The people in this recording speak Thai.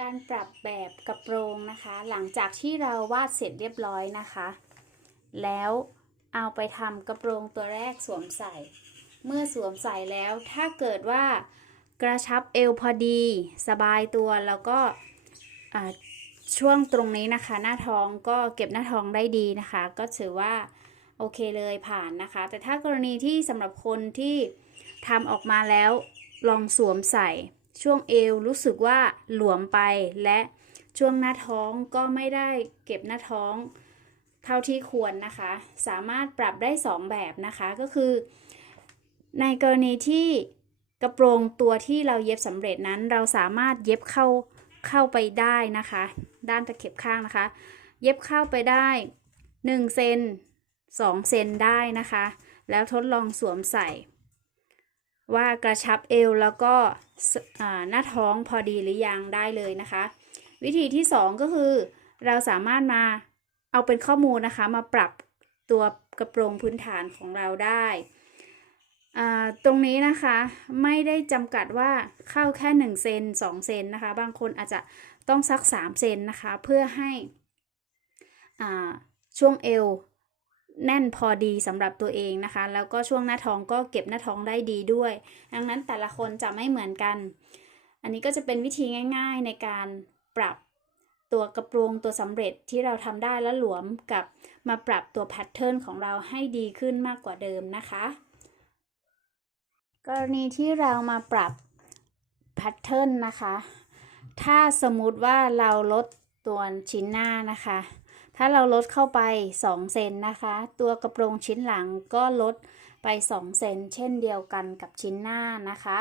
การปรับแบบกระโปรงนะคะ หลังจากที่เราวาดเสร็จเรียบร้อยนะคะ แล้วเอาไปทำกระโปรงตัวแรกสวมใส่ เมื่อสวมใส่แล้วถ้าเกิดว่ากระชับเอวพอดี สบายตัวแล้วก็ช่วงตรงนี้นะคะ หน้าท้องก็เก็บหน้าท้องได้ดีนะคะ ก็ถือว่าโอเคเลยผ่านนะคะ แต่ถ้ากรณีที่สำหรับคนที่ทำออกมาแล้วลองสวมใส่ ช่วงเอวรู้สึกว่าหลวมไปและช่วงหน้าท้องก็ไม่ได้เก็บหน้าท้องเท่าที่ควรนะคะ สามารถปรับได้ 2 แบบนะคะก็คือ ในกรณีที่กระโปรงตัวที่เราเย็บสำเร็จนั้น เราสามารถเย็บเข้าเข้าไปได้นะคะ ด้านตะเข็บข้างนะคะ เย็บเข้าไปได้1เซน2เซนได้นะคะ แล้วทดลองสวมใส่ ว่ากระชับเอวแล้วก็หน้าท้องพอดีหรือยังได้เลยนะคะ วิธีที่ 2 ก็คือ เราสามารถมาเอาเป็นข้อมูลนะคะ มาปรับตัวกระโปรงพื้นฐานของเราได้ตรงนี้นะคะไม่ได้จำกัดว่าเข้าแค่ 1 เซน2 เซนนะคะ บางคนอาจจะต้องสัก 3 เซนนะคะ เพื่อให้ช่วงเอว แน่นพอดีสำหรับตัวเองนะคะ แล้วก็ช่วงหน้าท้องก็เก็บหน้าท้องได้ดีด้วย ดังนั้นแต่ละคนจะไม่เหมือนกัน อันนี้ก็จะเป็นวิธีง่าย ๆในการปรับตัวกระโปรงตัวสำเร็จที่เราทำได้แล้วหลวมกับมาปรับตัวแพทเทิร์นของเราให้ดีขึ้นมากกว่าเดิมนะคะ กรณีที่เรามาปรับแพทเทิร์นนะคะ ถ้าสมมุติว่าเราลดตัวชิ้นหน้านะคะ ถ้าเราลดเข้าไป 2 เซนนะคะ ตัวกระโปรงชิ้นหลังก็ลดไป 2 เซนเช่นเดียวกันกับชิ้นหน้านะคะ